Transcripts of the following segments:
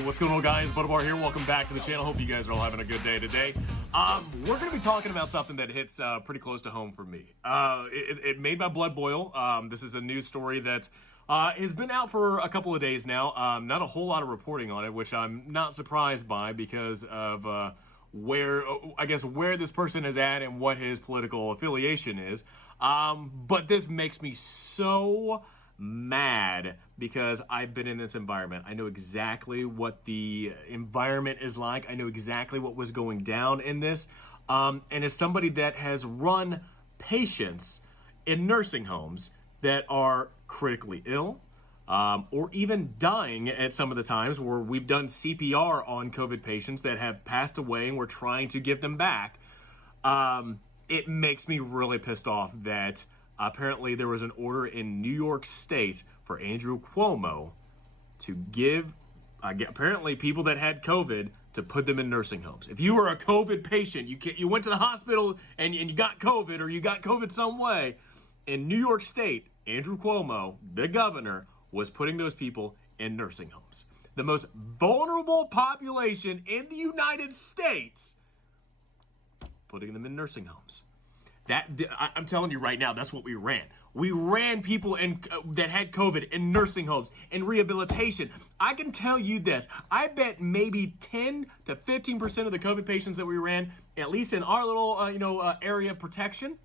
Hey, what's going on, guys? Butterbar here. Welcome back to the channel. Hope you guys are all having a good day today. We're going to be talking about something that hits pretty close to home for me. It made my blood boil. This is a news story that has been out for a couple of days now. Not a whole lot of reporting on it, which I'm not surprised by because of where this person is at and what his political affiliation is. But this makes me so mad because I've been in this environment. I know exactly what the environment is like. I know exactly what was going down in this. And as somebody that has run patients in nursing homes that are critically ill, or even dying at some of the times where we've done CPR on COVID patients that have passed away and we're trying to give them back, it makes me really pissed off that apparently there was an order in New York State for Andrew Cuomo to give, apparently people that had COVID, to put them in nursing homes. If you were a COVID patient, you went to the hospital and you got COVID, or you got COVID some way, in New York State, Andrew Cuomo, the governor, was putting those people in nursing homes. The most vulnerable population in the United States, putting them in nursing homes. I'm telling you right now, that's what we ran. We ran people that had COVID in nursing homes, in rehabilitation. I can tell you this. I bet maybe 10 to 15% of the COVID patients that we ran, at least in our little area of protection,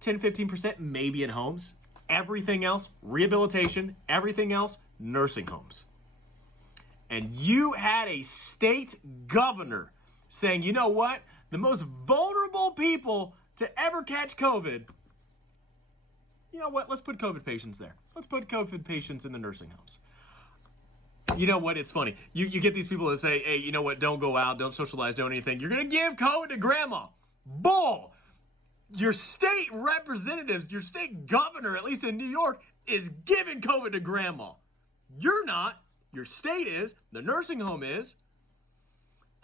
10, 15% maybe in homes. Everything else, rehabilitation. Everything else, nursing homes. And you had a state governor saying, you know what? The most vulnerable people to ever catch COVID, you know what? Let's put COVID patients there. Let's put COVID patients in the nursing homes. You know what? It's funny. You get these people that say, hey, you know what? Don't go out. Don't socialize. Don't anything. You're going to give COVID to grandma. Bull. Your state representatives, your state governor, at least in New York, is giving COVID to grandma. You're not. Your state is. The nursing home is.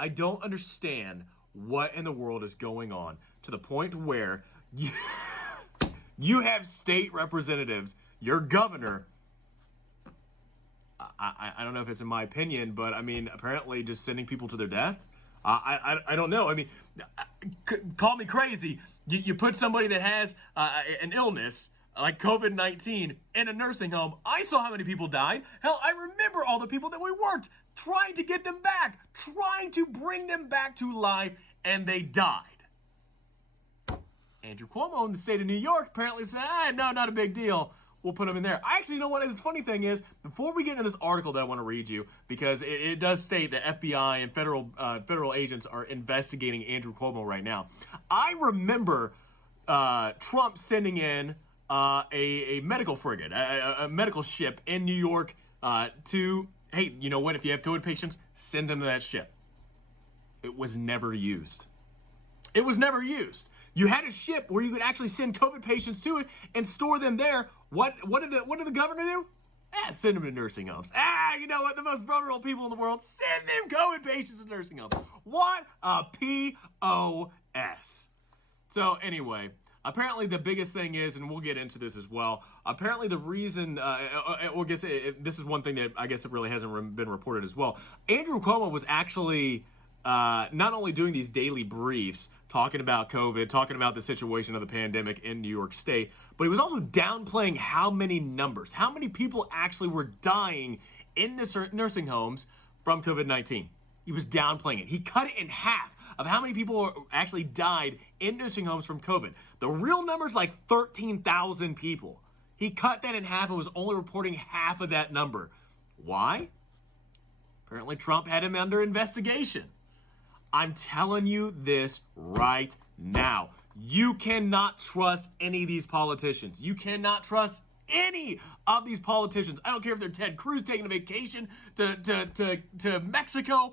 I don't understand what in the world is going on to the point where you have state representatives, your governor, I don't know if it's in my opinion, but I mean, apparently just sending people to their death. I don't know. I mean, call me crazy. You put somebody that has an illness like COVID-19 in a nursing home. I saw how many people died. Hell, I remember all the people that we worked trying to get them back, trying to bring them back to life, and they died. Andrew Cuomo in the state of New York apparently said, no, not a big deal. We'll put them in there. Actually, you know what? The funny thing is, before we get into this article that I want to read you, because it does state that FBI and federal agents are investigating Andrew Cuomo right now. I remember Trump sending in a medical frigate, a medical ship in New York to, hey, you know what? If you have COVID patients, send them to that ship. It was never used. It was never used. You had a ship where you could actually send COVID patients to it and store them there. What did the governor do? Send them to nursing homes. You know what? The most vulnerable people in the world, send them COVID patients to nursing homes. What a POS. So anyway, apparently the biggest thing is, and we'll get into this as well, apparently the reason, this is one thing that I guess it really hasn't been reported as well. Andrew Cuomo was actually not only doing these daily briefs, talking about COVID, talking about the situation of the pandemic in New York State, but he was also downplaying how many people actually were dying in the nursing homes from COVID-19. He was downplaying it. He cut it in half of how many people actually died in nursing homes from COVID. The real number is like 13,000 people. He cut that in half and was only reporting half of that number. Why? Apparently Trump had him under investigation. I'm telling you this right now. You cannot trust any of these politicians. You cannot trust any of these politicians. I don't care if they're Ted Cruz taking a vacation to Mexico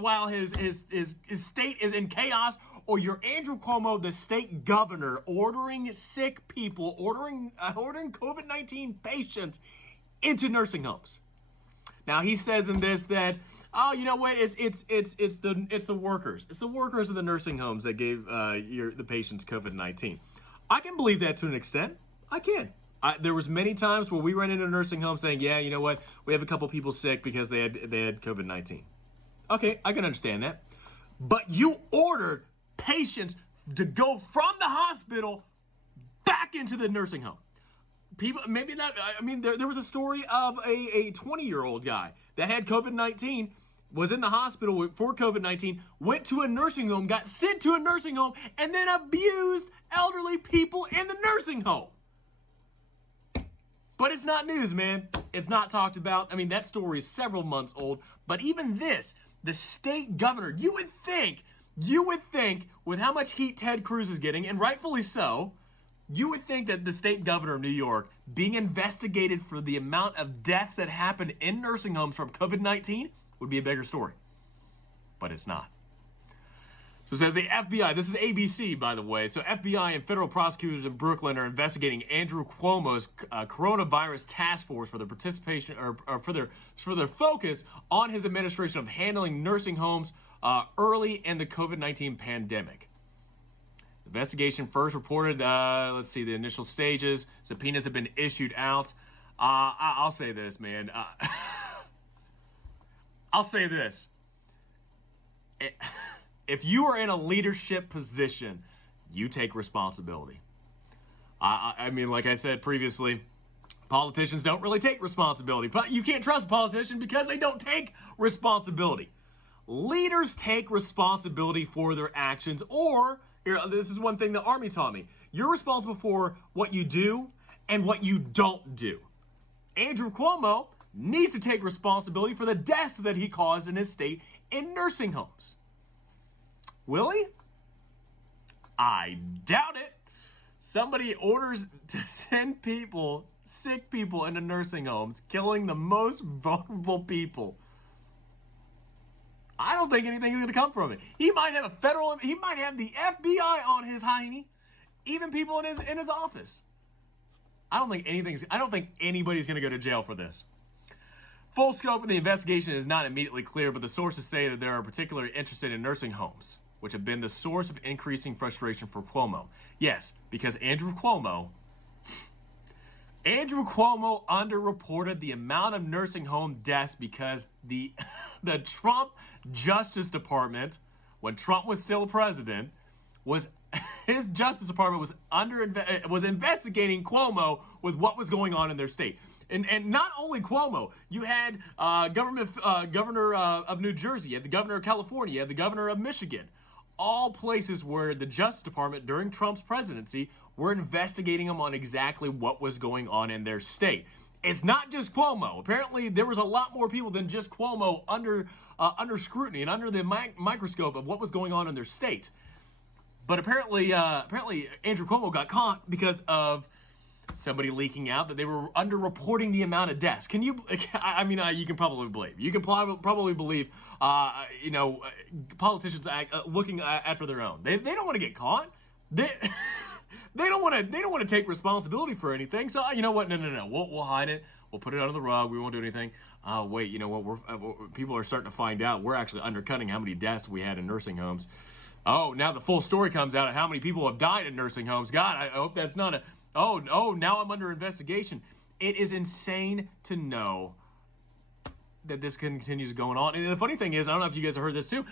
while his state is in chaos, or you're Andrew Cuomo, the state governor, ordering sick people, ordering COVID-19 patients into nursing homes. Now he says in this that, oh, you know what? It's the workers. It's the workers of the nursing homes that gave the patients COVID-19. I can believe that to an extent. I can. There was many times where we ran into a nursing home saying, yeah, you know what, we have a couple people sick because they had COVID-19. Okay, I can understand that. But you ordered patients to go from the hospital back into the nursing home. People, maybe not, I mean, there was a story of a 20-year-old guy that had COVID-19, was in the hospital for COVID-19, went to a nursing home, got sent to a nursing home, and then abused elderly people in the nursing home. But it's not news, man. It's not talked about. I mean, that story is several months old. But even this, the state governor, you would think, with how much heat Ted Cruz is getting, and rightfully so, you would think that the state governor of New York being investigated for the amount of deaths that happened in nursing homes from COVID-19 would be a bigger story. But it's not. So it says the FBI, this is ABC, by the way. So FBI and federal prosecutors in Brooklyn are investigating Andrew Cuomo's coronavirus task force for their participation or for their focus on his administration of handling nursing homes early in the COVID-19 pandemic. The investigation first reported, let's see, the initial stages. Subpoenas have been issued out. I'll say this, man. I'll say this. If you are in a leadership position, you take responsibility. I mean, like I said previously, politicians don't really take responsibility, but you can't trust a politician because they don't take responsibility. Leaders take responsibility for their actions, or here, this is one thing the Army taught me. You're responsible for what you do and what you don't do. Andrew Cuomo needs to take responsibility for the deaths that he caused in his state in nursing homes. Will he? I doubt it. Somebody orders to send people, sick people, into nursing homes, killing the most vulnerable people. I don't think anything is going to come from it. He might have he might have the FBI on his hiney, even people in his office. I don't think anybody's going to go to jail for this. Full scope of the investigation is not immediately clear, but the sources say that they are particularly interested in nursing homes, which have been the source of increasing frustration for Cuomo. Yes, because Andrew Cuomo underreported the amount of nursing home deaths because the Trump Justice Department, when Trump was still president, his Justice Department was investigating Cuomo with what was going on in their state. And not only Cuomo, you had governor of New Jersey, you had the governor of California, you had the governor of Michigan. All places where the Justice Department during Trump's presidency were investigating him on exactly what was going on in their state. It's not just Cuomo. Apparently, there was a lot more people than just Cuomo under scrutiny and under the microscope of what was going on in their state. But apparently Andrew Cuomo got caught because of somebody leaking out that they were underreporting the amount of deaths. Can you? I mean, you can probably believe. You can probably believe. Politicians looking after their own. They don't want to get caught. They don't want to take responsibility for anything. So you know what? No. We'll hide it. We'll put it under the rug. We won't do anything. Wait. You know what? People are starting to find out. We're actually undercutting how many deaths we had in nursing homes. Oh, now the full story comes out of how many people have died in nursing homes. God, I hope that's not a. Oh, now I'm under investigation. It is insane to know that this continues going on. And the funny thing is, I don't know if you guys have heard this too.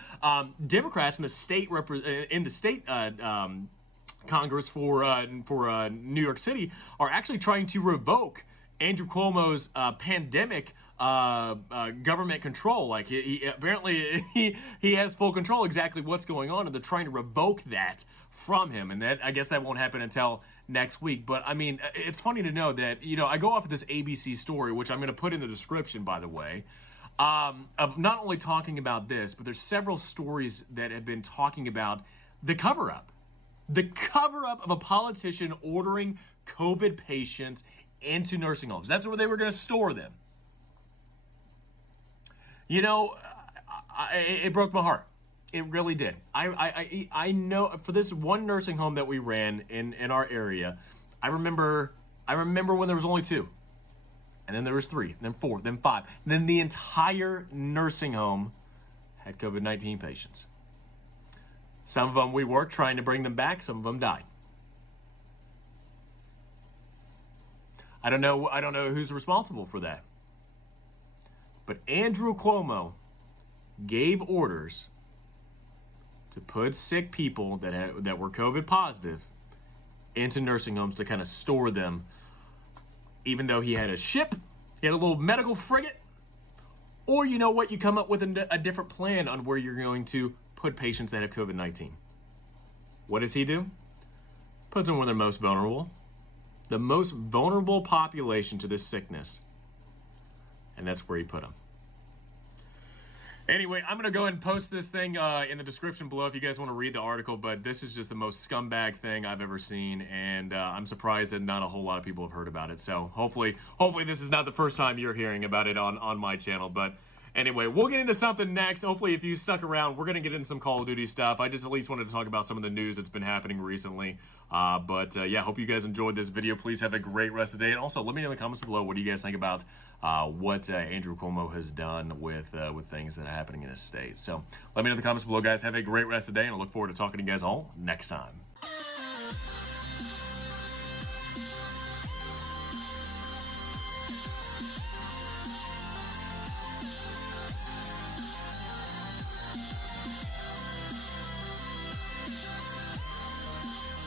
Democrats in the state Congress for New York City are actually trying to revoke Andrew Cuomo's pandemic government control. Like he apparently he has full control exactly what's going on, and they're trying to revoke that from him. And that, I guess that won't happen until next week. But I mean, it's funny to know that, I go off of this ABC story, which I'm going to put in the description, by the way, of not only talking about this, but there's several stories that have been talking about the cover-up. The cover-up of a politician ordering COVID patients into nursing homes. That's where they were going to store them. It broke my heart. It really did. I know for this one nursing home that we ran in our area, I remember when there was only 2. And then there was 3, then 4, then 5. And then the entire nursing home had COVID-19 patients. Some of them we worked trying to bring them back, some of them died. I don't know who's responsible for that. But Andrew Cuomo gave orders to put sick people that were COVID positive into nursing homes to kind of store them, even though he had a ship, he had a little medical frigate, or you know what, you come up with a different plan on where you're going to put patients that have COVID-19. What does he do? Puts them where they're most vulnerable. The most vulnerable population to this sickness. And that's where he put them. Anyway, I'm going to go ahead and post this thing in the description below if you guys want to read the article, but this is just the most scumbag thing I've ever seen, and I'm surprised that not a whole lot of people have heard about it. So hopefully this is not the first time you're hearing about it on my channel, but anyway, we'll get into something next. Hopefully, if you stuck around, we're going to get into some Call of Duty stuff. I just at least wanted to talk about some of the news that's been happening recently. Yeah, hope you guys enjoyed this video. Please have a great rest of the day. And also, let me know in the comments below, what do you guys think about what Andrew Cuomo has done with things that are happening in his state. So let me know in the comments below, guys. Have a great rest of the day, and I look forward to talking to you guys all next time.